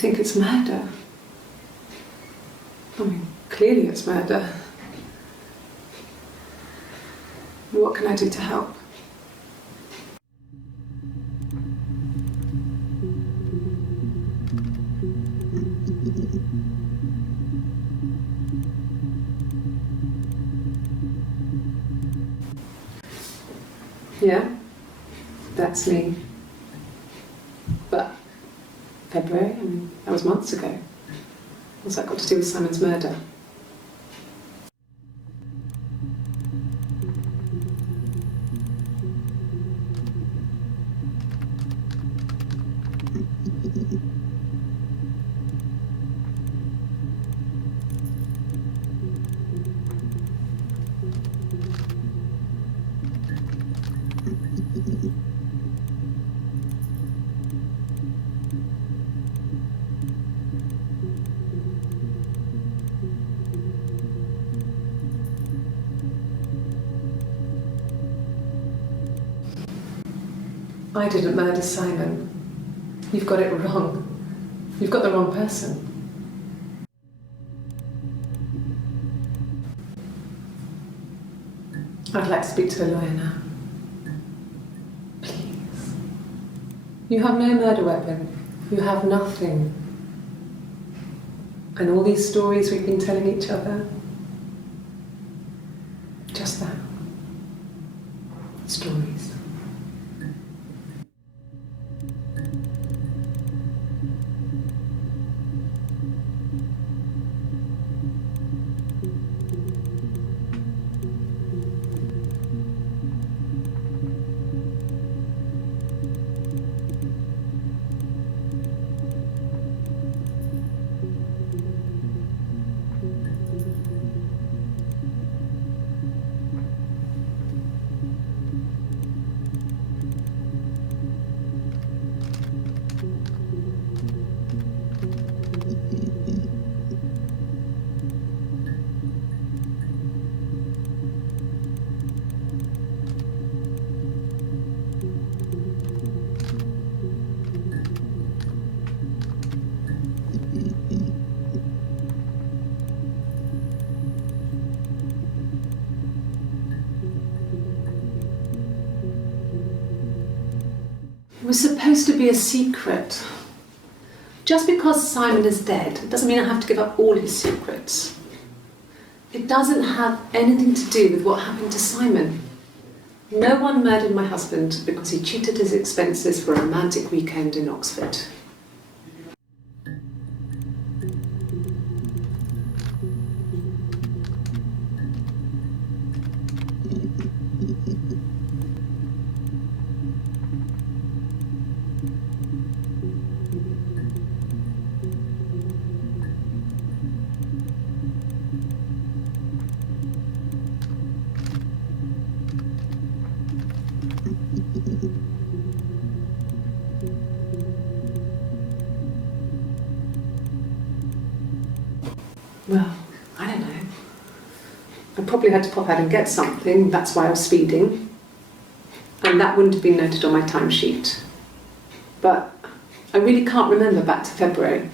think it's murder. I mean, clearly it's murder. What can I do to help? Yeah, that's me. But February, I mean, that was months ago. What's that got to do with Simon's murder? I didn't murder Simon. You've got it wrong. You've got the wrong person. I'd like to speak to a lawyer now. Please. You have no murder weapon. You have nothing. And all these stories we've been telling each other, just that. Stories. It was supposed to be a secret. Just because Simon is dead doesn't mean I have to give up all his secrets. It doesn't have anything to do with what happened to Simon. No one murdered my husband because he cheated his expenses for a romantic weekend in Oxford. Well, I don't know. I probably had to pop out and get something, that's why I was speeding. And that wouldn't have been noted on my timesheet. But I really can't remember back to February.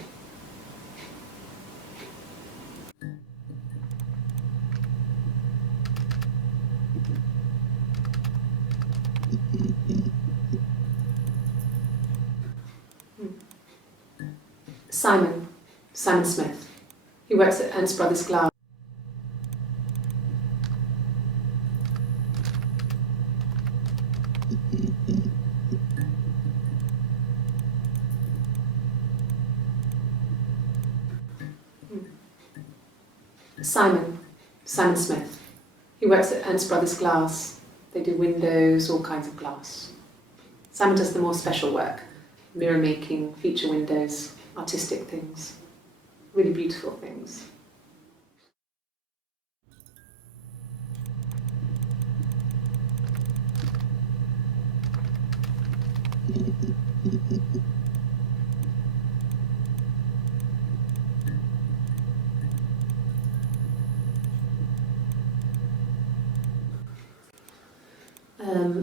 Simon Smith. He works at Ernst Brothers Glass. Simon Smith. He works at Ernst Brothers Glass. They do windows, all kinds of glass. Simon does the more special work, mirror making, feature windows, artistic things, really beautiful things.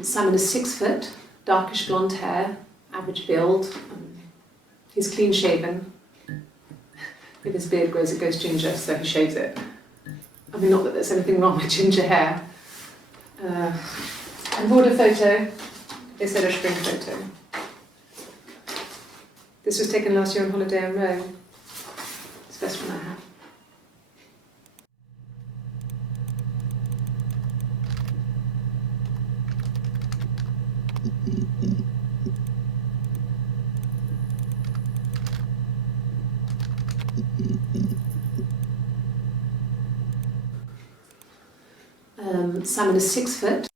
Simon is 6 foot, darkish blonde hair, average build. He's clean shaven, If his beard grows, it goes ginger, so he shaves it. I mean, not that there's anything wrong with ginger hair. And bought a photo. They said a spring photo. This was taken last year on holiday in Rome. It's the best one I have. Simon is 6 foot.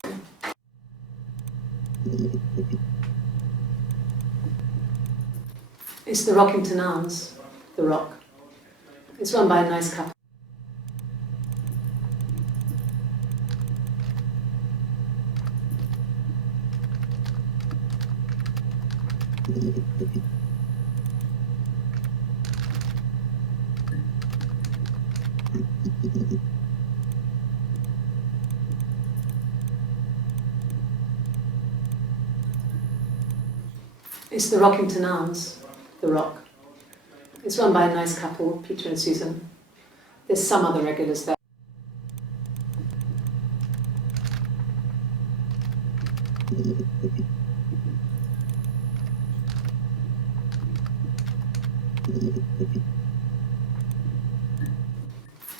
It's the Rockington Arms, the Rock. It's run by a nice couple. It's the Rockington Arms, the Rock. It's run by a nice couple, Peter and Susan. There's some other regulars there.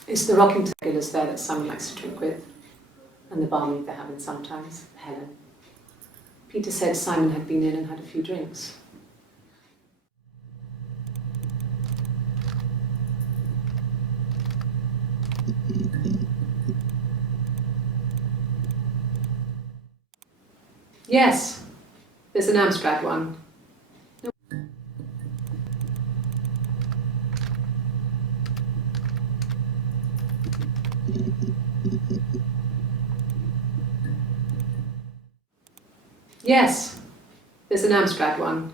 It's the Rockington regulars there that Simon likes to drink with, and the barmaid they're having sometimes, Helen. Peter said Simon had been in and had a few drinks. Yes, there's an Amstrad one. No. Yes, there's an Amstrad one.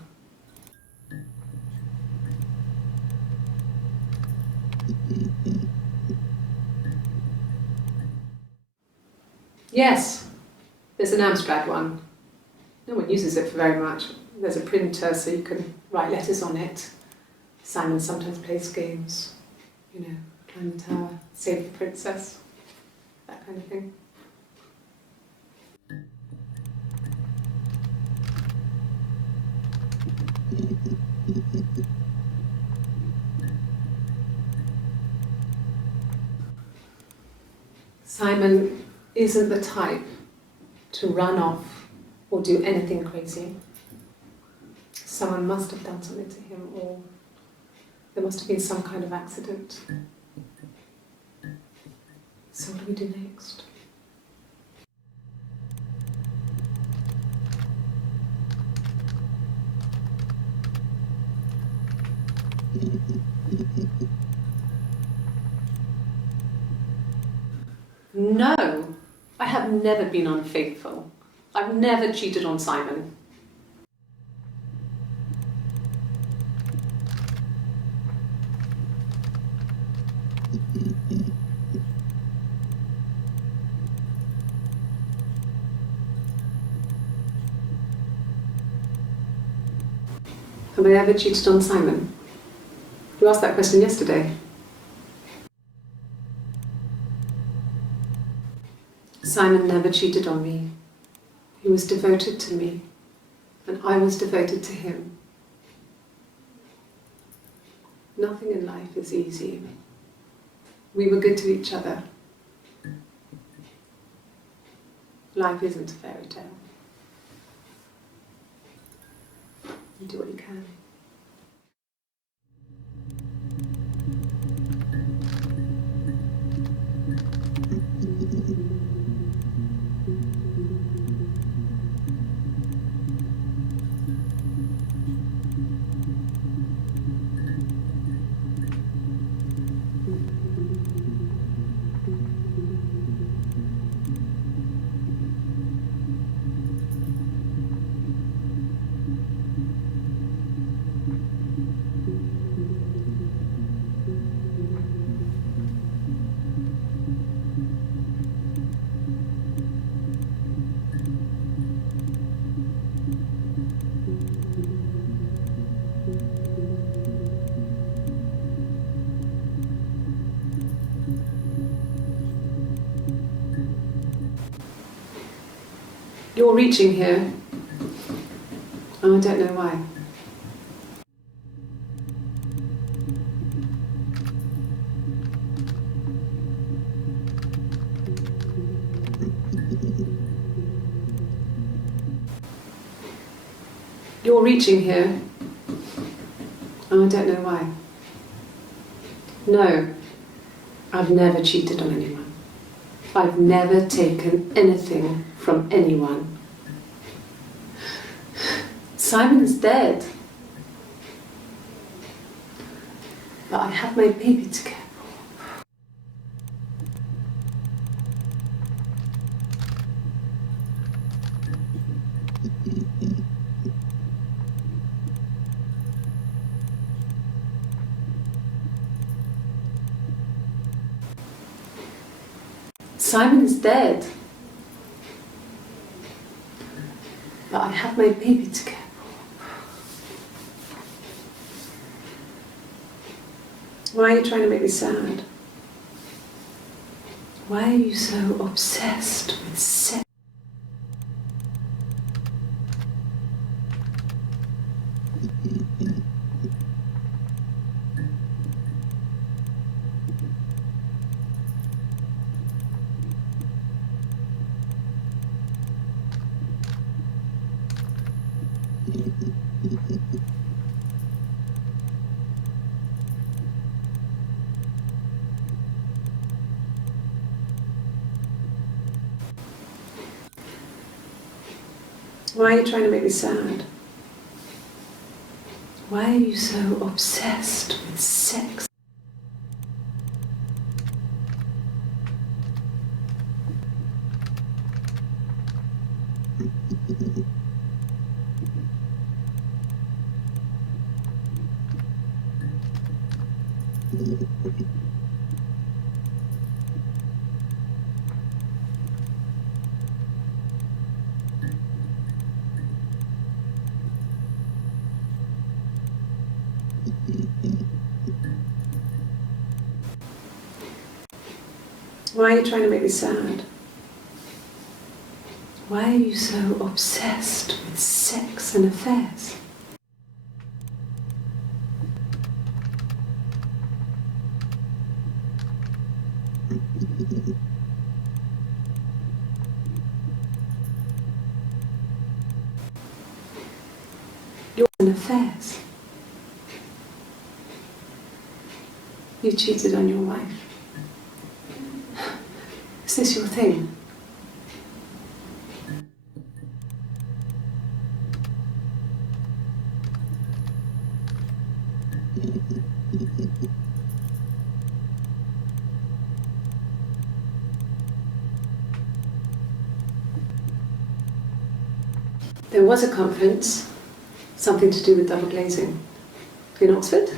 Yes, there's an Amstrad one. No one uses it for very much. There's a printer so you can write letters on it. Simon sometimes plays games, you know, climb the tower, save the princess, that kind of thing. Simon isn't the type to run off or do anything crazy. Someone must have done something to him, or there must have been some kind of accident. So what do we do next? No, I have never been unfaithful. I've never cheated on Simon. Have I ever cheated on Simon? You asked that question yesterday. Simon never cheated on me. He was devoted to me, and I was devoted to him. Nothing in life is easy. We were good to each other. Life isn't a fairy tale. You do what you can. You're reaching here. Oh, I don't know why. You're reaching here. Oh, I don't know why. No, I've never cheated on anyone. I've never taken anything from anyone. Simon is dead. But I have my baby to care for. Simon is dead. But I have my baby to care for. Why are you trying to make me sad? Why are you so obsessed with sex? Why are you trying to make me sad? Why are you so obsessed with sex? Why are you trying to make me sad? Why are you so obsessed with sex and affairs? Your affairs. You cheated on your wife. Is this your thing? There was a conference, something to do with double glazing, in Oxford.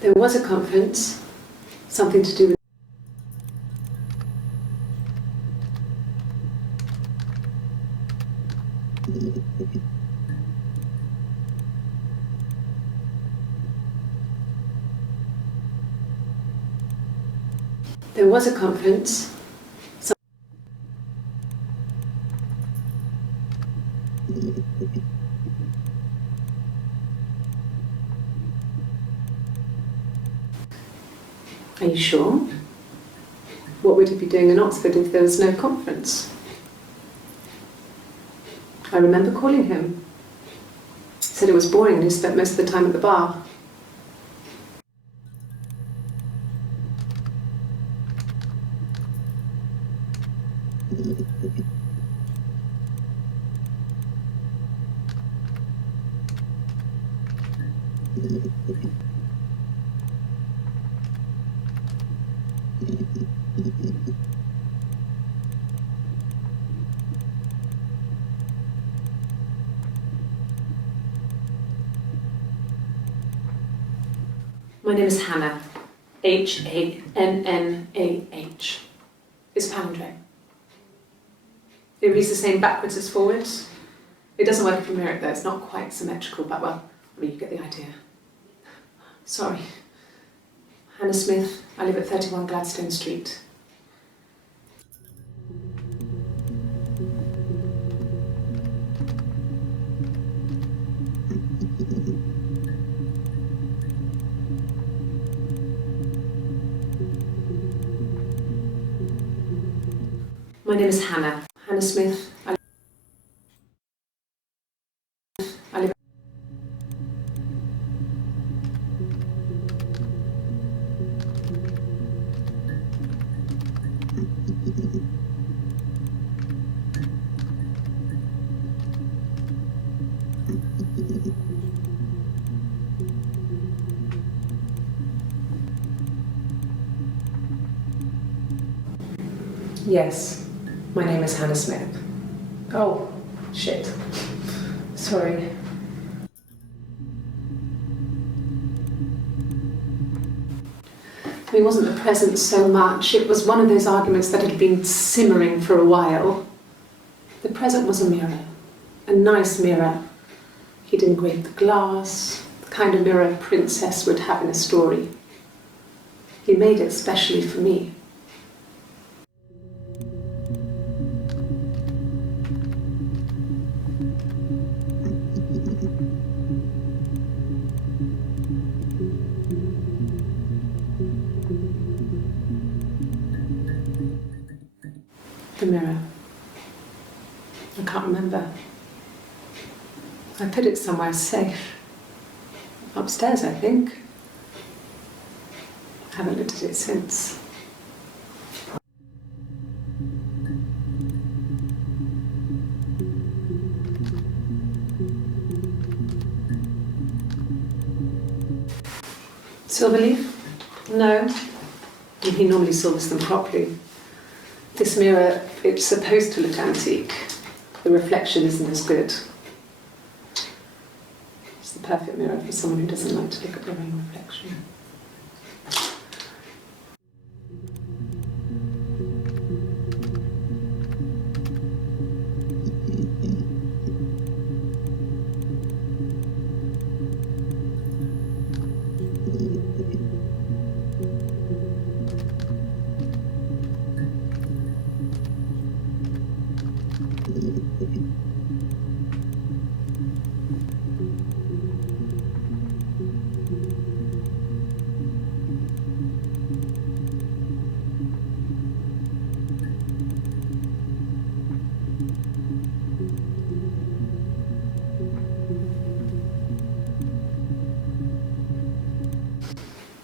There was a conference, something to do with... There was a conference. Are you sure? What would he be doing in Oxford if there was no conference? I remember calling him. He said it was boring and he spent most of the time at the bar. My name is Hannah. H-A-N-N-A-H. It's palindrome. It reads the same backwards as forwards. It doesn't work if you mirror it though, it's not quite symmetrical, but well, I mean, you get the idea. Sorry. Hannah Smith. I live at 31 Gladstone Street. My name is Hannah. Hannah Smith. I live. Yes, my name is Hannah Smith. Oh, shit. Sorry. It wasn't the present so much. It was one of those arguments that had been simmering for a while. The present was a mirror. A nice mirror. He'd engraved the glass, the kind of mirror a princess would have in a story. He made it specially for me. The mirror. I can't remember. I put it somewhere safe. Upstairs, I think. I haven't looked at it since. Silverleaf? No. He normally silvers them properly. This mirror, it's supposed to look antique. The reflection isn't as good. It's the perfect mirror for someone who doesn't like to look at their own reflection.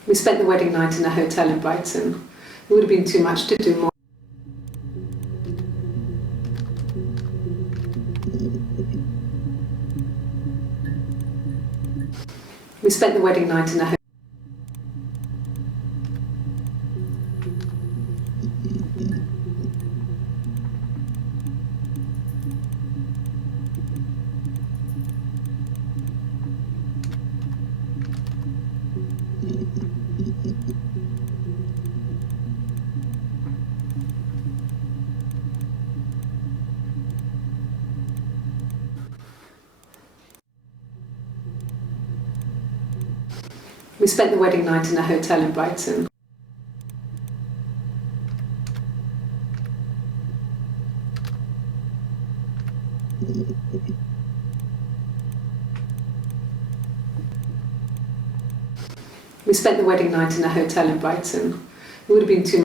We spent the wedding night in a hotel in Brighton. It would have been too much to do more. We spent the wedding night in a hotel. We spent the wedding night in a hotel in Brighton. We spent the wedding night in a hotel in Brighton. It would have been too much.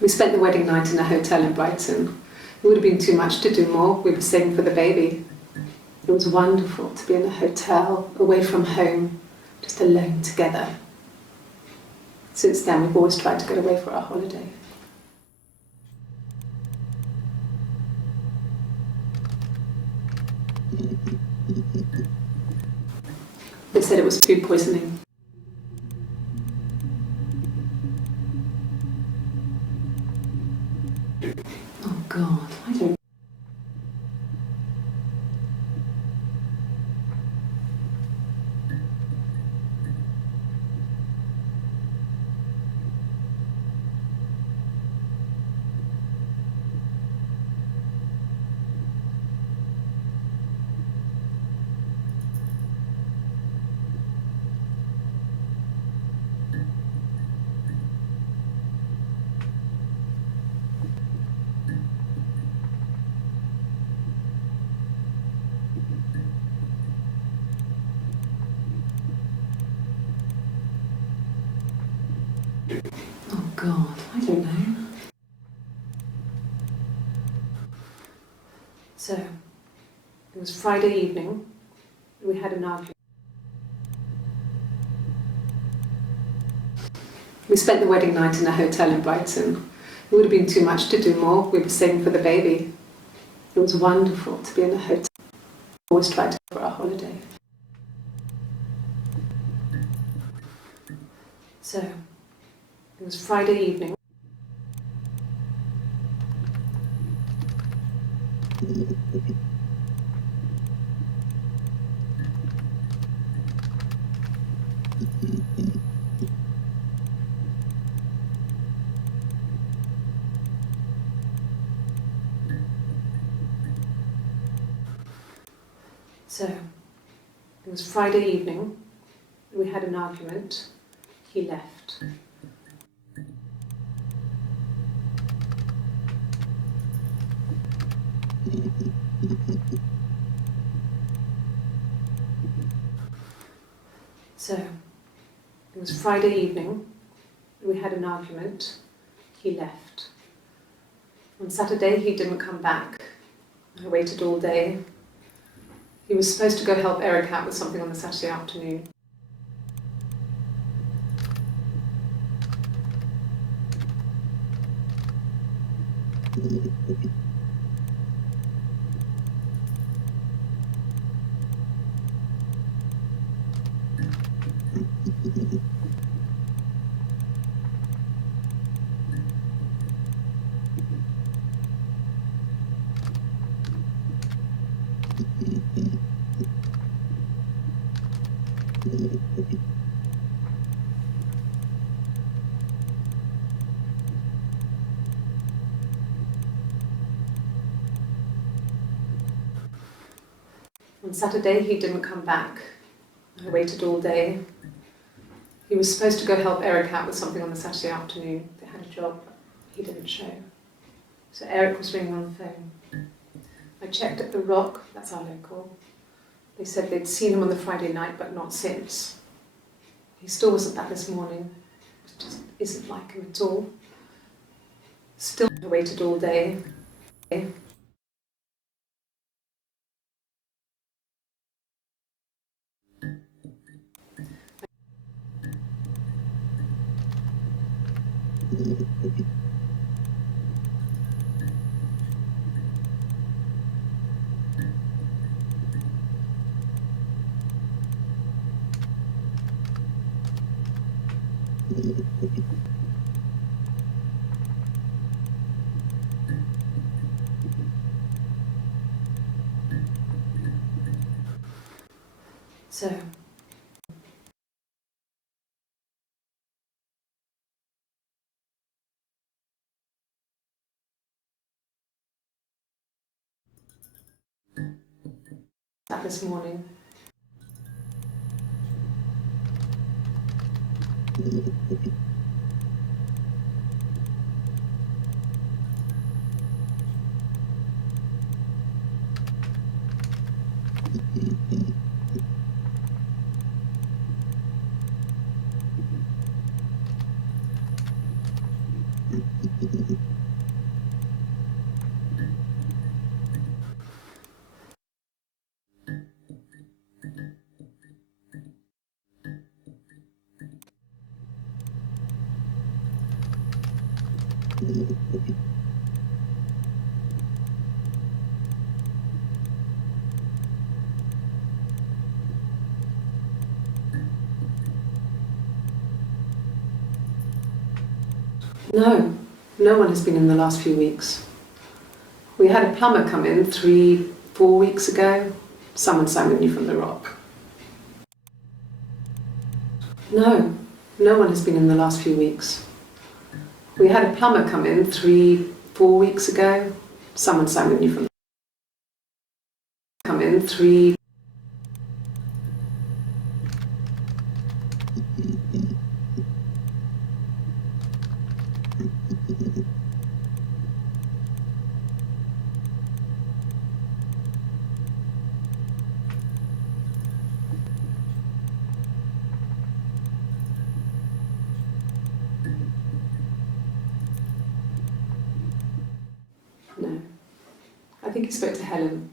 We spent the wedding night in a hotel in Brighton. It would have been too much to do more. We were saving for the baby. It was wonderful to be in a hotel, away from home, just alone together. Since then, we've always tried to get away for our holiday. They said it was food poisoning. Oh God, I don't. Oh God, I don't know. So, it was Friday evening. We had an argument. We spent the wedding night in a hotel in Brighton. It would have been too much to do more. We were saving for the baby. It was wonderful to be in a hotel. We always tried to for our holiday. So, it was Friday evening. So, it was Friday evening. We had an argument. He left. So, it was Friday evening. We had an argument. He left. On Saturday, he didn't come back. I waited all day. He was supposed to go help Eric out with something on the Saturday afternoon. On Saturday, he didn't come back. I waited all day. He was supposed to go help Eric out with something on the Saturday afternoon. They had a job. He didn't show. So Eric was ringing on the phone. I checked at the Rock, that's our local. They said they'd seen him on the Friday night, but not since. He still wasn't back this morning. It just isn't like him at all. Still, I waited all day. So, back this morning. No, no one has been in the last few weeks. We had a plumber come in 3-4 weeks ago. Someone Simon knew from the Rock. No, no one has been in the last few weeks. We had a plumber come in 3-4 weeks ago. Someone Simon knew from the Rock. Come in 3. think he spoke to Helen.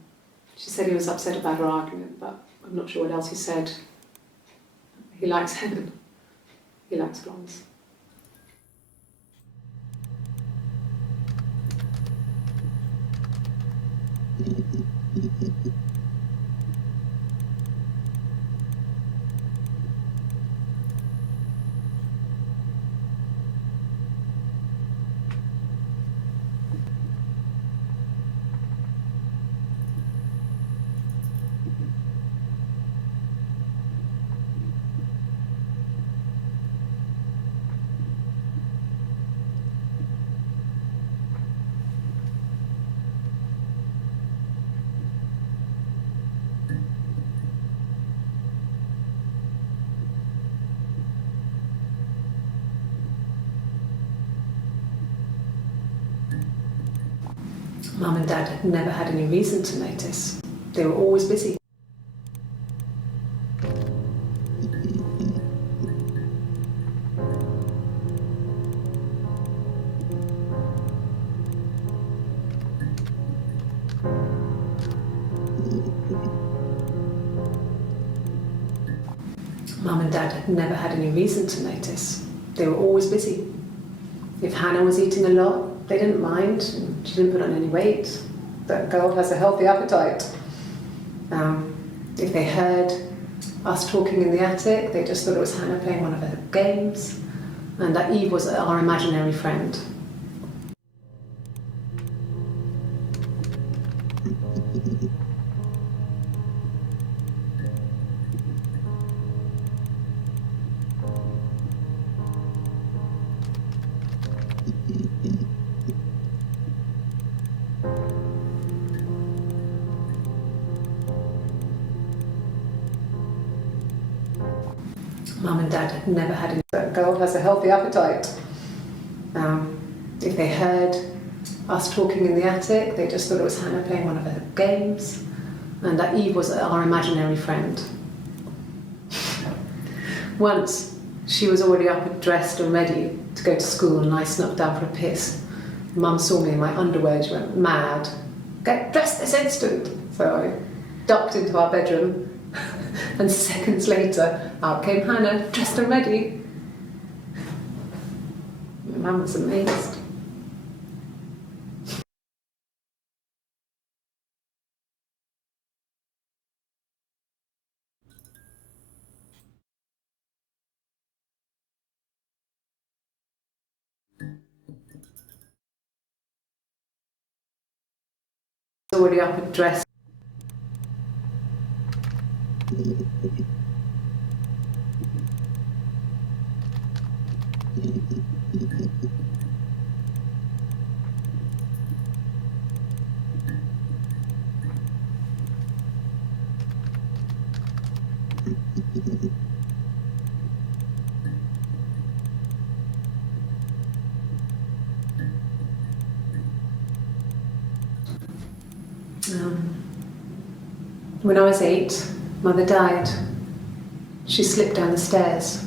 She said he was upset about her argument, but I'm not sure what else he said. He likes Helen. He likes blondes. Mum and Dad had never had any reason to notice. They were always busy. Mum and Dad had never had any reason to notice. They were always busy. If Hannah was eating a lot, they didn't mind. She didn't put on any weight. That girl has a healthy appetite. If they heard us talking in the attic, they just thought it was Hannah playing one of her games, and that Eve was our imaginary friend. Mum and Dad had never had any. That girl has a healthy appetite. If they heard us talking in the attic, they just thought it was Hannah playing one of her games, and that Eve was our imaginary friend. Once, she was already up and dressed and ready to go to school, and I snuck down for a piss. Mum saw me in my underwear and she went mad. "Get dressed this instant!" So I ducked into our bedroom, and seconds later, out came Hannah, dressed and ready. Mum was amazed. Already up and dressed. When I was 8, Mother died. She slipped down the stairs.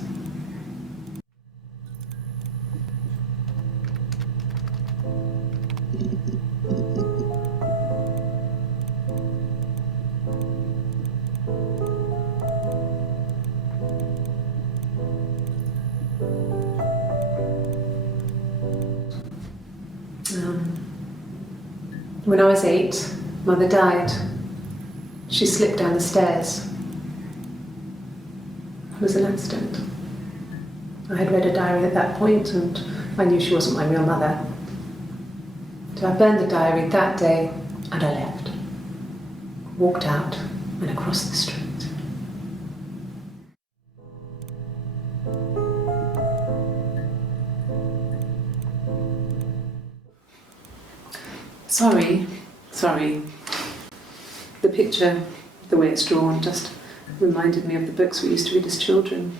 When I was 8, Mother died. She slipped down the stairs. It was an accident. I had read a diary at that point and I knew she wasn't my real mother. So I burned the diary that day and I left. Walked out and across the street. Sorry. The picture, the way it's drawn, just reminded me of the books we used to read as children.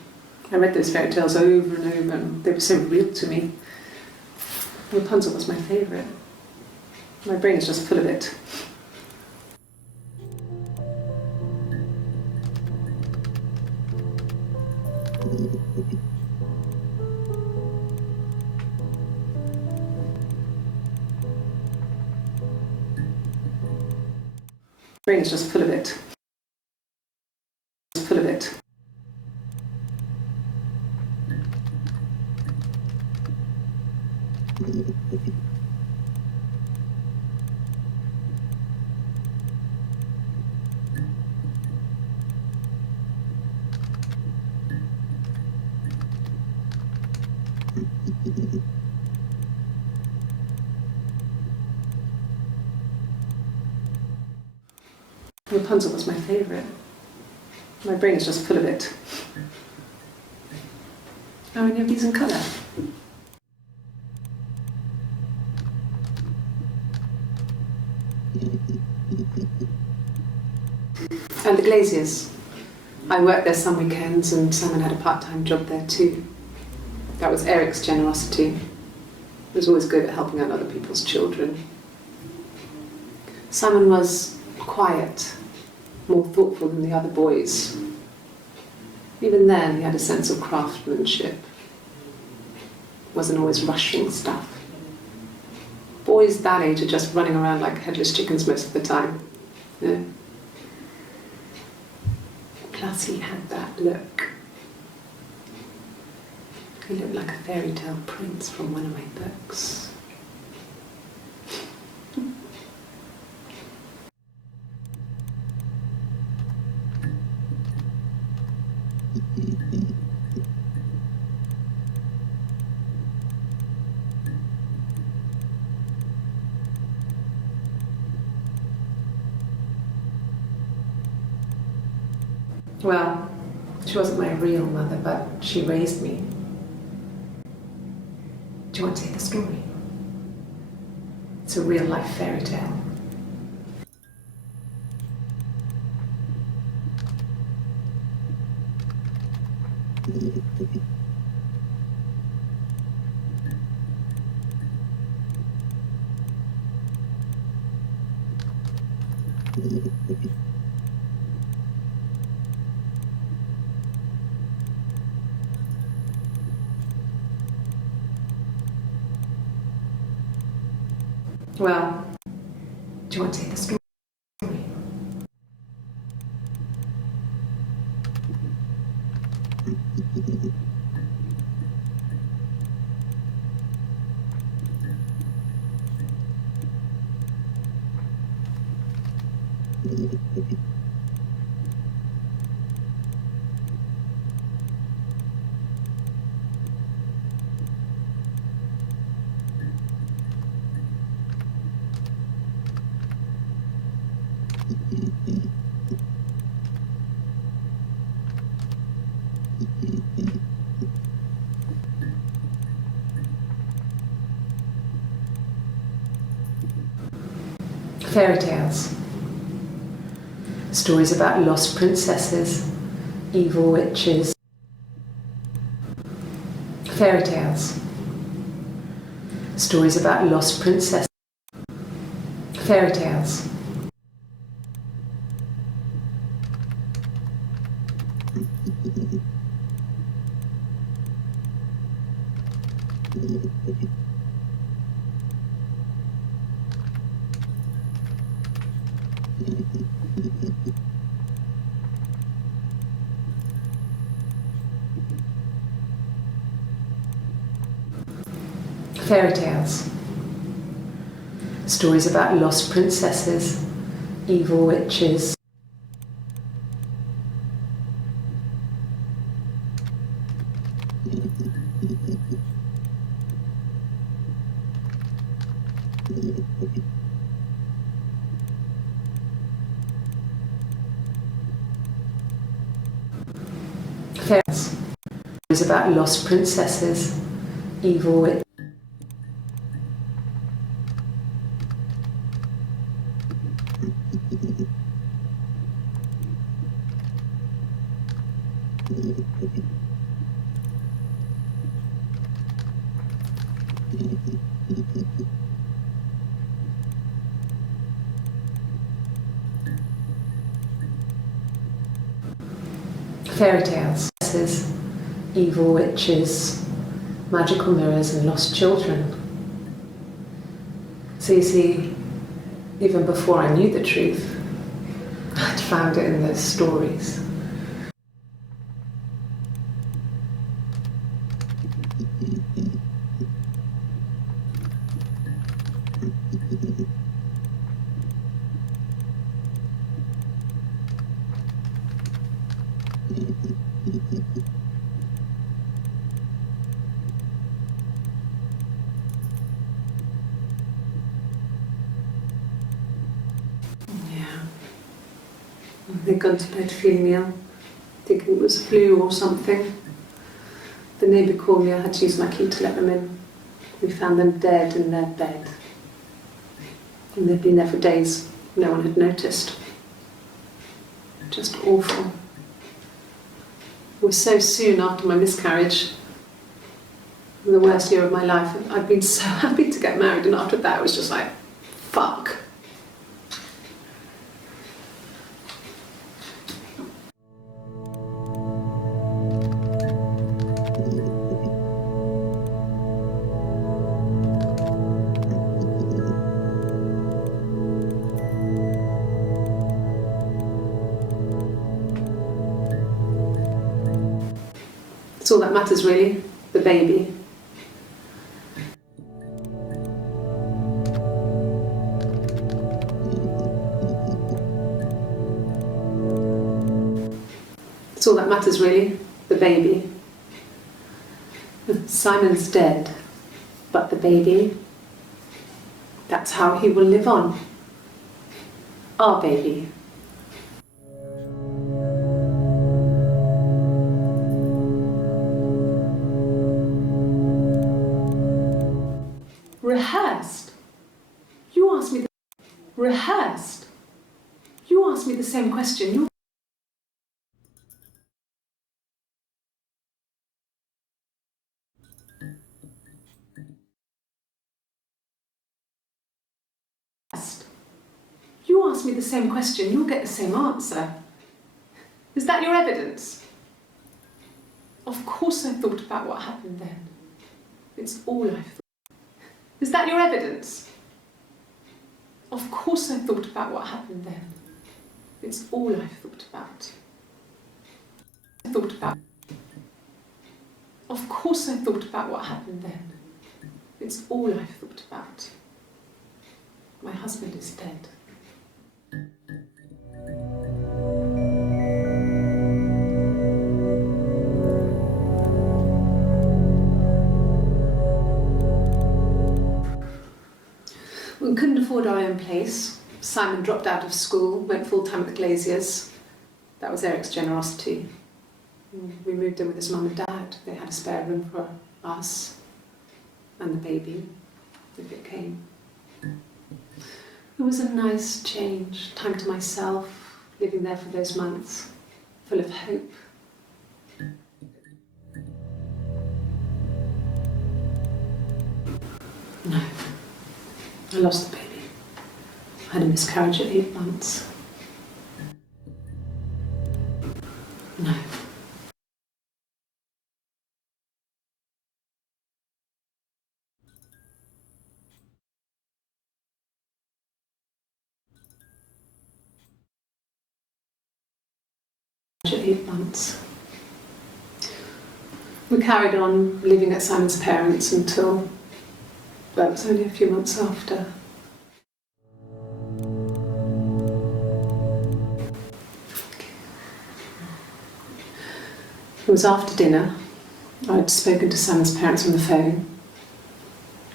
I read those fairy tales over and over and they were so real to me. Rapunzel was my favourite. My brain is just full of it. brain is just full of it. Full of it. Rapunzel was my favourite. My brain is just full of it. Are any of these in colour? And the Glaziers. I worked there some weekends and Simon had a part-time job there too. That was Eric's generosity. He was always good at helping out other people's children. Simon was quiet, more thoughtful than the other boys. Even then, he had a sense of craftsmanship. Wasn't always rushing stuff. Boys that age are just running around like headless chickens most of the time. You know? Plus, he had that look. He looked like a fairy tale prince from one of my books. Well, she wasn't my real mother, but she raised me. Do you want to hear the story? It's a real-life fairy tale. Well, do you want to hear the story? Fairy tales. Stories about lost princesses, evil witches. Fairy tales. Stories about lost princesses. Fairy tales. Fairy tales. Stories about lost princesses, evil witches. Fairies. Stories about lost princesses, evil witches. Fairy tales, evil witches, magical mirrors and lost children. So you see, even before I knew the truth, found it in those stories. They'd gone to bed feeling ill, thinking it was flu or something. The neighbour called me, I had to use my key to let them in. We found them dead in their bed. And they'd been there for days, no one had noticed. Just awful. It was so soon after my miscarriage, the worst year of my life. I'd been so happy to get married, and after that it was just like, fuck. It's all that matters really, the baby. It's all that matters really, the baby. Simon's dead, but the baby, that's how he will live on. Our baby. Rehearsed? You asked me the... Rehearsed? You asked me the same question. You asked me the same question, you'll get the same answer. Is that your evidence? Of course I thought about what happened then. It's all I've thought. Is that your evidence? Of course I thought about what happened then. It's all I've thought about. I thought about. Of course I thought about what happened then. It's all I've thought about. My husband is dead. We couldn't afford our own place. Simon dropped out of school, went full-time at the Glaziers. That was Eric's generosity. We moved in with his mum and dad. They had a spare room for us and the baby, if it came. It was a nice change, time to myself, living there for those months, full of hope. No, I lost the baby. I had a miscarriage at 8 months. No. At 8 months. We carried on living at Simon's parents until, well, it was only a few months after. It was after dinner. I'd spoken to Simon's parents on the phone.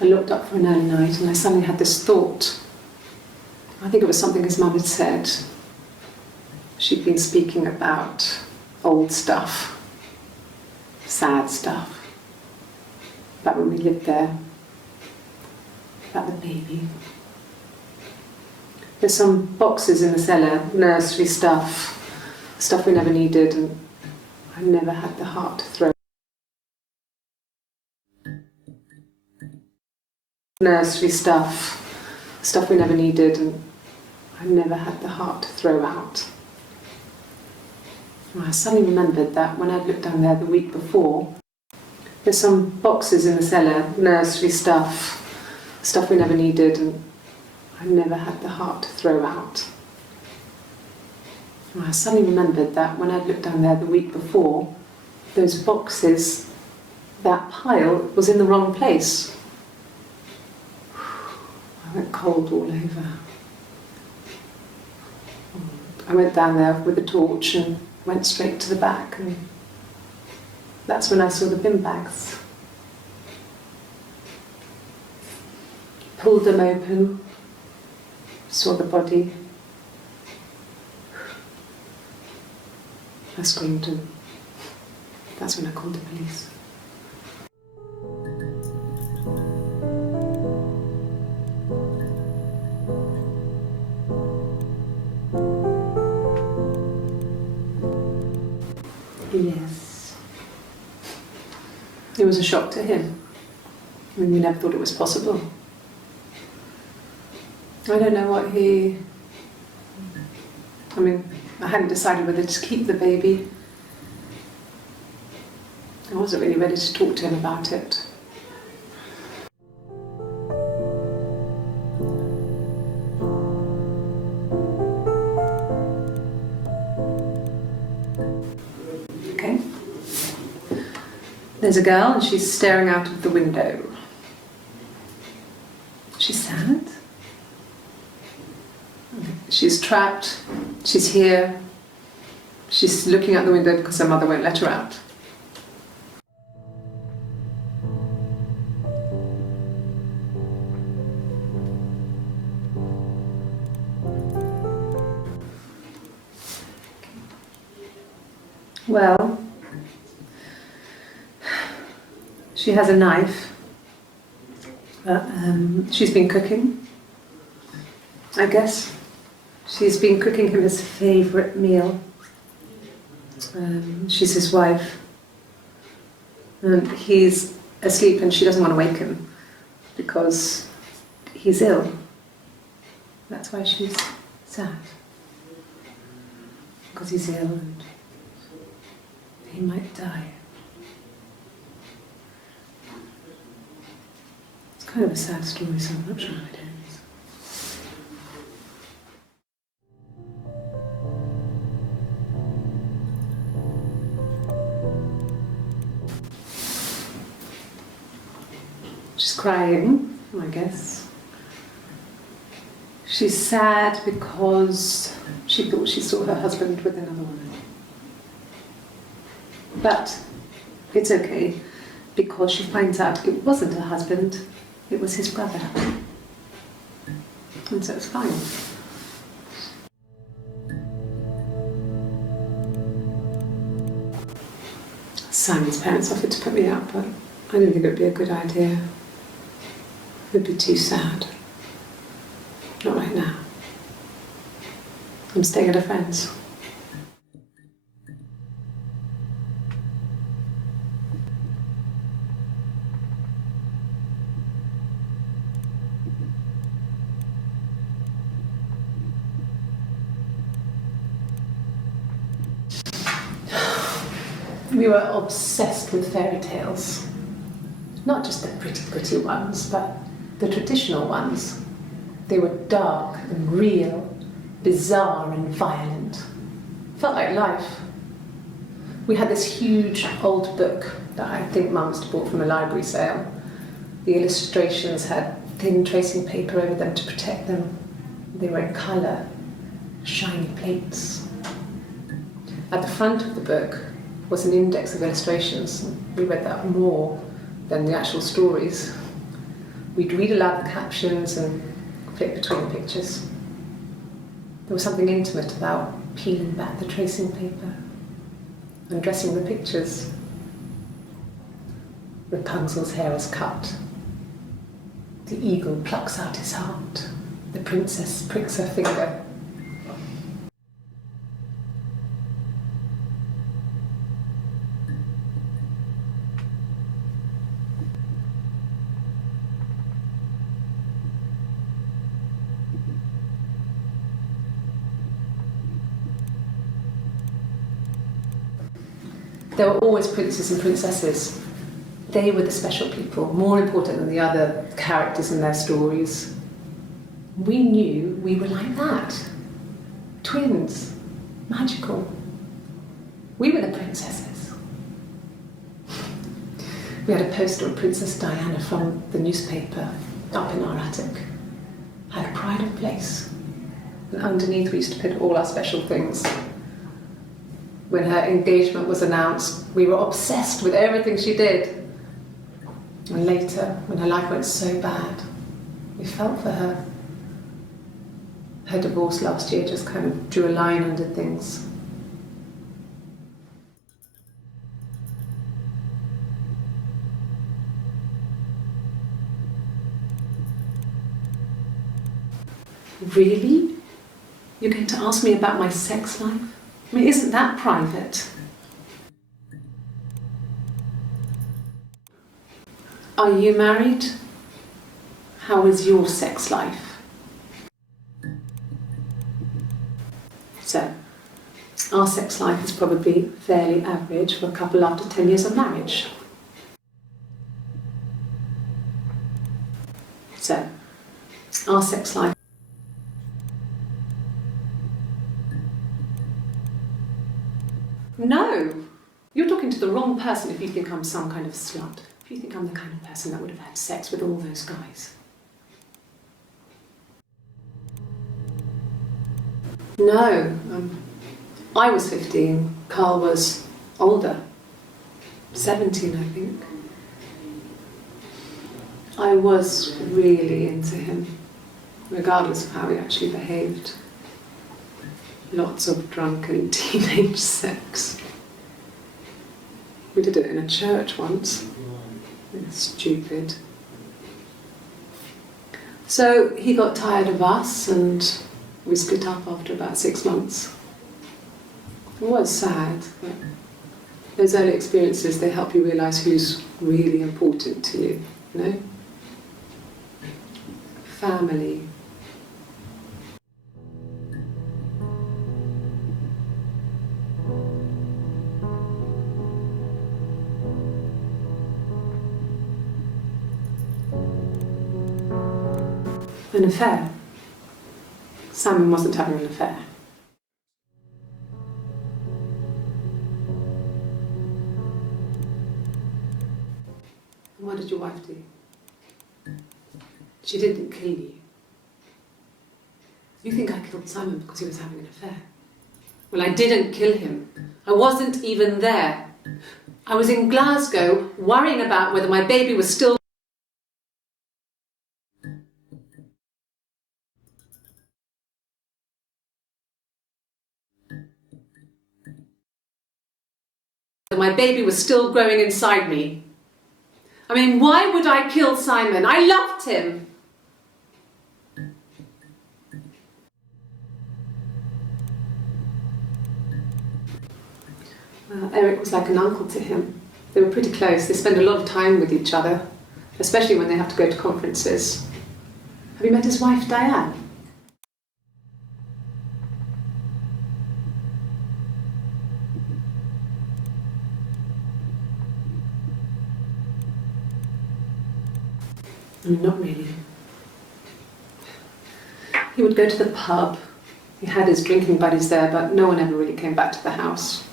I looked up for an early night and I suddenly had this thought. I think it was something his mum had said. She'd been speaking about old stuff, sad stuff, about when we lived there, about the baby. There's some boxes in the cellar, nursery stuff we never needed, and I never had the heart to throw. Nursery stuff we never needed, and I never had the heart to throw out. I suddenly remembered that when I'd looked down there the week before, there's some boxes in the cellar, nursery stuff we never needed, and I never had the heart to throw out. I suddenly remembered that when I'd looked down there the week before, those boxes, that pile was in the wrong place. I went cold all over. I went down there with a torch and went straight to the back, and that's when I saw the bin bags. Pulled them open, saw the body. I screamed, and that's when I called the police. Yes. It was a shock to him. I mean, we never thought it was possible. I don't know what he... I mean, I hadn't decided whether to keep the baby. I wasn't really ready to talk to him about it. Okay. There's a girl and she's staring out of the window. She's sad. She's trapped. She's here. She's looking out the window because her mother won't let her out. Well, she has a knife. She's been cooking, I guess. She's been cooking him his favourite meal. She's his wife. And he's asleep and she doesn't want to wake him because he's ill. That's why she's sad. Because he's ill and he might die. It's kind of a sad story, so I'm not sure how it ends. She's crying, I guess. She's sad because she thought she saw her husband with another woman. But it's okay, because she finds out it wasn't her husband, it was his brother. And so it's fine. Simon's parents offered to put me out, but I didn't think it would be a good idea. It would be too sad. Not right now. I'm staying at a friend's. We were obsessed with fairy tales. Not just the pretty ones, but the traditional ones. They were dark and real, bizarre and violent. Felt like life. We had this huge old book that I think Mum must have bought from a library sale. The illustrations had thin tracing paper over them to protect them. They were in colour, shiny plates. At the front of the book was an index of illustrations. We read that more than the actual stories. We'd read aloud the captions and flip between the pictures. There was something intimate about peeling back the tracing paper, undressing the pictures. Rapunzel's hair is cut. The eagle plucks out his heart. The princess pricks her finger. There were always princes and princesses. They were the special people, more important than the other characters in their stories. We knew we were like that. Twins. magical. We were the princesses. We had a poster of Princess Diana from the newspaper up in our attic. Had a pride of place. And underneath we used to put all our special things. When her engagement was announced, we were obsessed with everything she did. And later, when her life went so bad, we felt for her. Her divorce last year just kind of drew a line under things. Really? You're going to ask me about my sex life? I mean, isn't that private? Are you married? How is your sex life? So, our sex life is probably fairly average for a couple after 10 years of marriage. So, our sex life. No! You're talking to the wrong person if you think I'm some kind of slut. If you think I'm the kind of person that would have had sex with all those guys. No. I was 15. Carl was older. 17, I think. I was really into him, regardless of how he actually behaved. Lots of drunken teenage sex. We did it in a church once. Stupid. So he got tired of us and we split up after about 6 months. It was sad, but those early experiences, they help you realise who's really important to you, you know? Family. An affair. Simon wasn't having an affair. What did your wife do? She didn't kill you. You think I killed Simon because he was having an affair? Well, I didn't kill him. I wasn't even there. I was in Glasgow worrying about whether my baby was still growing inside me. I mean, why would I kill Simon? I loved him. Well, Eric was like an uncle to him. They were pretty close. They spent a lot of time with each other, especially when they have to go to conferences. Have you met his wife, Diane? Not really. He would go to the pub. He had his drinking buddies there, but no one ever really came back to the house.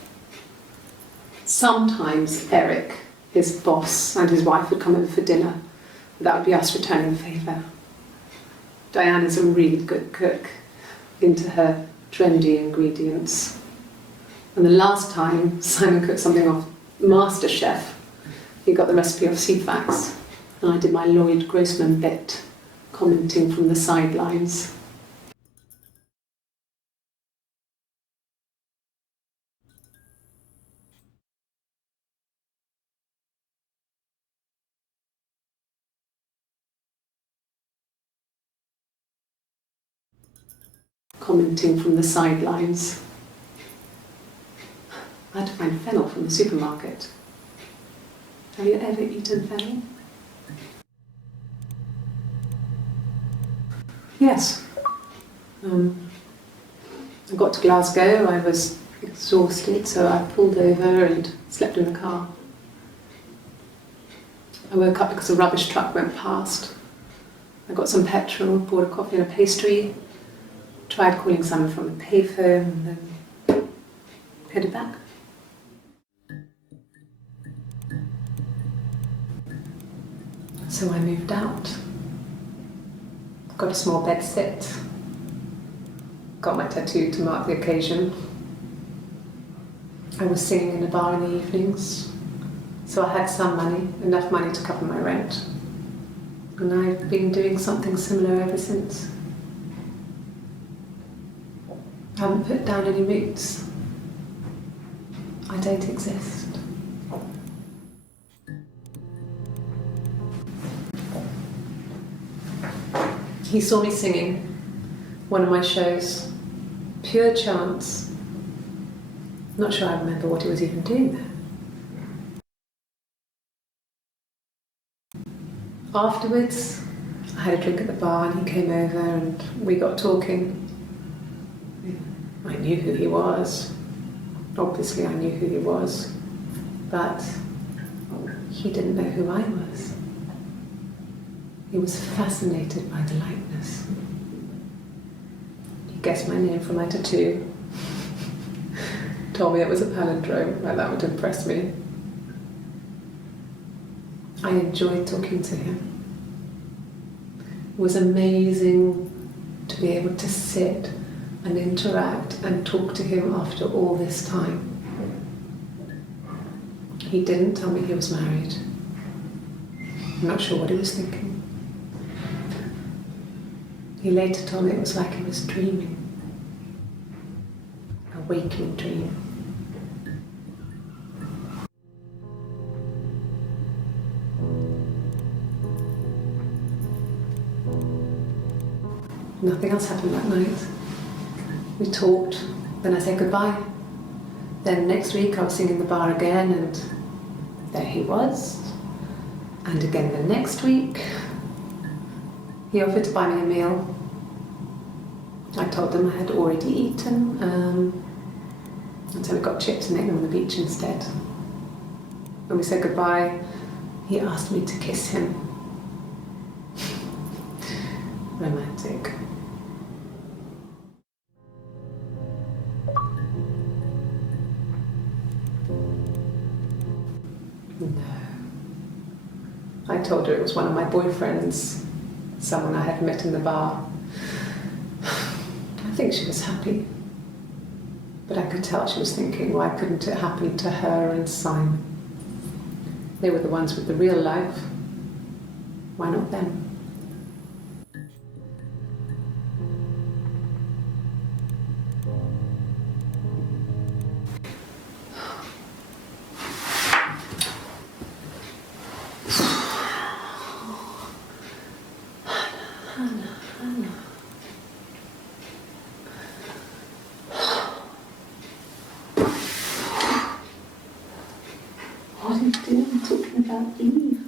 Sometimes Eric, his boss, and his wife would come over for dinner. That would be us returning the favour. Diane is a really good cook, into her trendy ingredients. And the last time Simon cooked something off MasterChef, he got the recipe off Sierak. And I did my Lloyd Grossman bit, commenting from the sidelines. Commenting from the sidelines. I had to find fennel from the supermarket. Have you ever eaten fennel? Yes. I got to Glasgow, I was exhausted, so I pulled over and slept in the car. I woke up because a rubbish truck went past. I got some petrol, bought a coffee and a pastry, tried calling someone from the payphone, and then headed back. So I moved out, got a small bed sit, got my tattoo to mark the occasion. I was singing in a bar in the evenings, so I had some money, enough money to cover my rent. And I've been doing something similar ever since. I haven't put down any roots. I don't exist. He saw me singing one of my shows, pure chance. Not sure I remember what he was even doing there. Afterwards, I had a drink at the bar and he came over and we got talking. I knew who he was. Obviously I knew who he was, but he didn't know who I was. He was fascinated by the likeness. He guessed my name from my tattoo. Told me it was a palindrome, like that would impress me. I enjoyed talking to him. It was amazing to be able to sit and interact and talk to him after all this time. He didn't tell me he was married. I'm not sure what he was thinking. He later told me it was like he was dreaming. A waking dream. Nothing else happened that night. We talked, then I said goodbye. Then next week I was singing in the bar again and there he was. And again the next week, he offered to buy me a meal. I told him I had already eaten, and so we got chips and ate them on the beach instead. When we said goodbye, he asked me to kiss him. Romantic. No. I told her it was one of my boyfriends, someone I had met in the bar. I think she was happy, but I could tell she was thinking, why couldn't it happen to her and Simon? They were the ones with the real life. Why not them? What are you doing talking about Eve?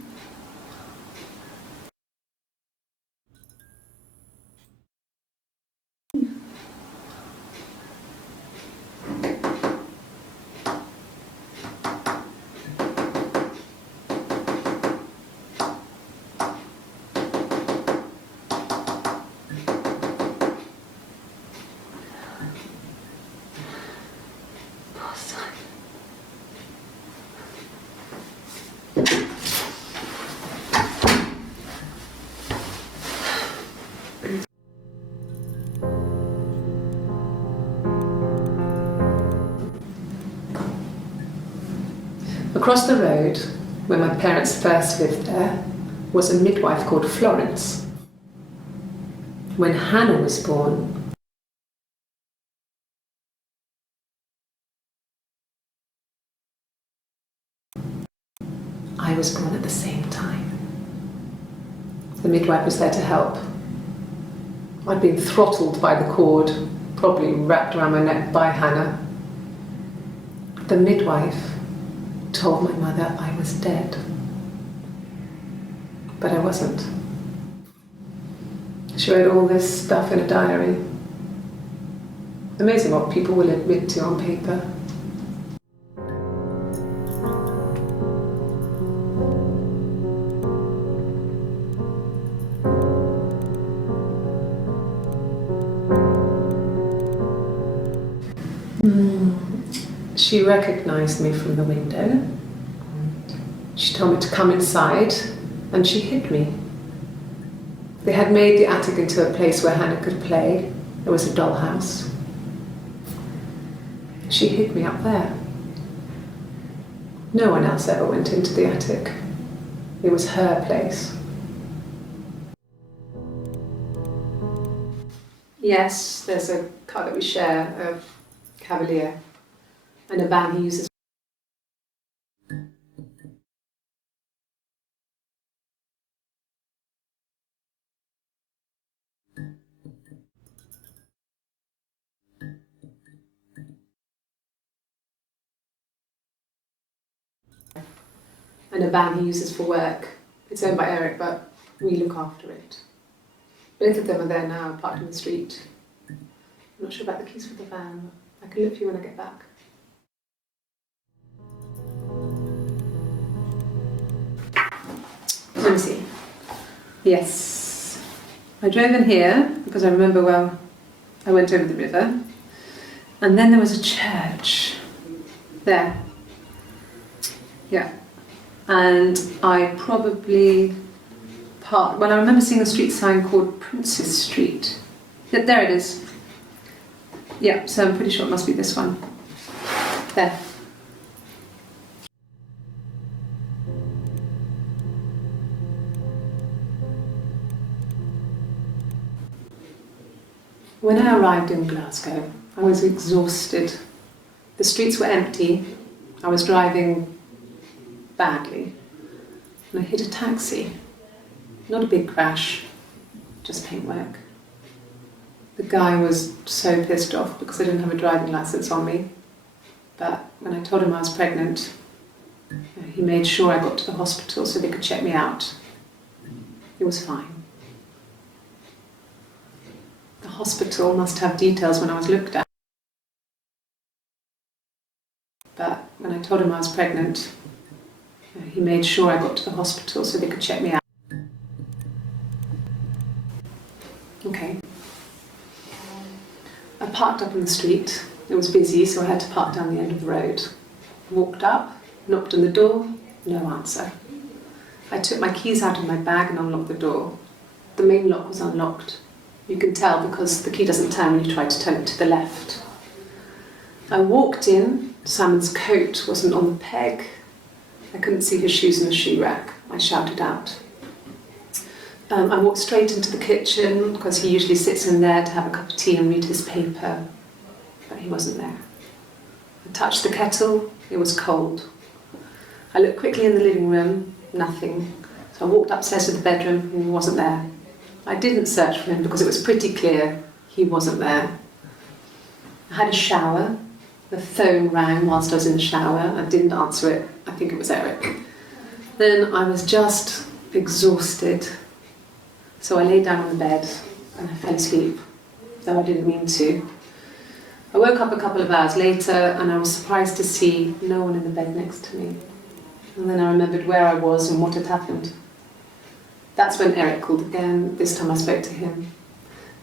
Across the road, where my parents first lived there, was a midwife called Florence. When Hannah was born, I was born at the same time. The midwife was there to help. I'd been throttled by the cord, probably wrapped around my neck by Hannah. The midwife told my mother I was dead, but I wasn't. She wrote all this stuff in a diary. Amazing what people will admit to on paper. She recognised me from the window. She told me to come inside and she hid me. They had made the attic into a place where Hannah could play. There was a dollhouse. She hid me up there. No one else ever went into the attic. It was her place. Yes, there's a car that we share, a Cavalier, and a van he uses. And a van he uses for work. It's owned by Eric, but we look after it. Both of them are there now, parked in the street. I'm not sure about the keys for the van. I can look for you when I get back. Let me see. Yes. I drove in here because I remember well I went over the river. And then there was a church. There. Yeah. And I probably parked, well, I remember seeing a street sign called Princess Street. Yeah, there it is. Yeah, so I'm pretty sure it must be this one. There. When I arrived in Glasgow, I was exhausted. The streets were empty. I was driving badly. And I hit a taxi. Not a big crash, just paintwork. The guy was so pissed off because I didn't have a driving licence on me. But when I told him I was pregnant, he made sure I got to the hospital so they could check me out. It was fine. The hospital must have details when I was looked at. But when I told him I was pregnant, he made sure I got to the hospital so they could check me out. Okay. I parked up on the street. It was busy, so I had to park down the end of the road. Walked up, knocked on the door, no answer. I took my keys out of my bag and unlocked the door. The main lock was unlocked. You can tell because the key doesn't turn when you try to turn it to the left. I walked in. Simon's coat wasn't on the peg. I couldn't see his shoes in the shoe rack. I shouted out. I walked straight into the kitchen because he usually sits in there to have a cup of tea and read his paper, but he wasn't there. I touched the kettle, it was cold. I looked quickly in the living room, nothing. So I walked upstairs to the bedroom and he wasn't there. I didn't search for him because it was pretty clear he wasn't there. I had a shower. The phone rang whilst I was in the shower. I didn't answer it. I think it was Eric. Then I was just exhausted. So I lay down on the bed and I fell asleep, though I didn't mean to. I woke up a couple of hours later and I was surprised to see no one in the bed next to me. And then I remembered where I was and what had happened. That's when Eric called again. This time I spoke to him.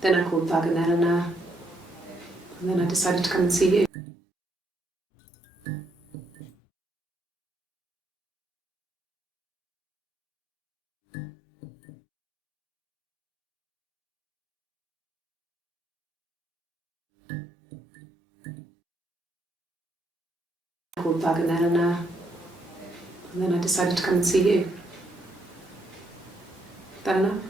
Then I called Doug and Eleanor. And then I decided to come and see you. I called Doug and Eleanor. And then I decided to come and see you. That enough?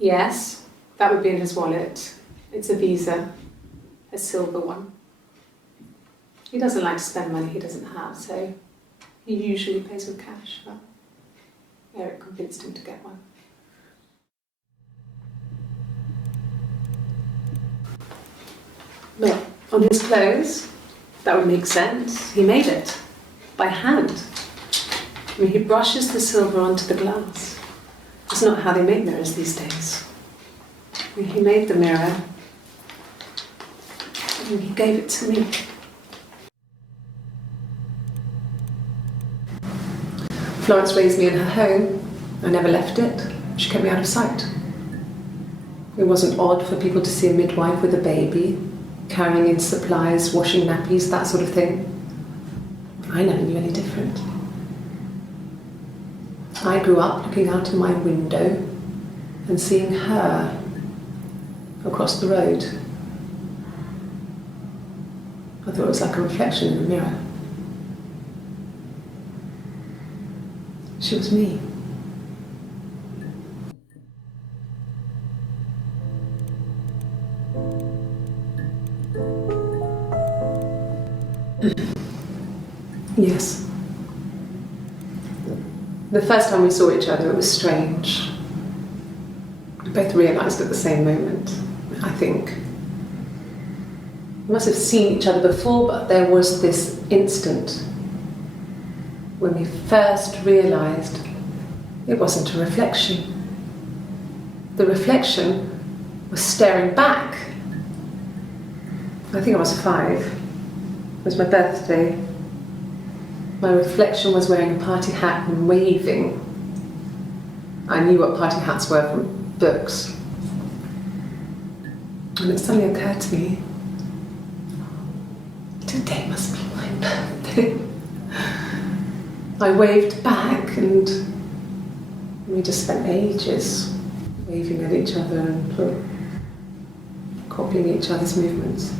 Yes, that would be in his wallet. It's a Visa, a silver one. He doesn't like to spend money he doesn't have, so he usually pays with cash, but Eric convinced him to get one. Well, on his clothes, that would make sense. He made it by hand. I mean, he brushes the silver onto the glass. It's not how they make mirrors these days. I mean, he made the mirror and he gave it to me. Florence raised me in her home. I never left it. She kept me out of sight. It wasn't odd for people to see a midwife with a baby, carrying in supplies, washing nappies, that sort of thing. I never knew any different. I grew up looking out of my window and seeing her across the road. I thought it was like a reflection in the mirror. She was me. Yes. The first time we saw each other, it was strange. We both realised at the same moment, I think. We must have seen each other before, but there was this instant when we first realised it wasn't a reflection. The reflection was staring back. I think I was 5. It was my birthday. My reflection was wearing a party hat and waving. I knew what party hats were from books. And it suddenly occurred to me, today must be my birthday. I waved back and we just spent ages waving at each other and copying each other's movements.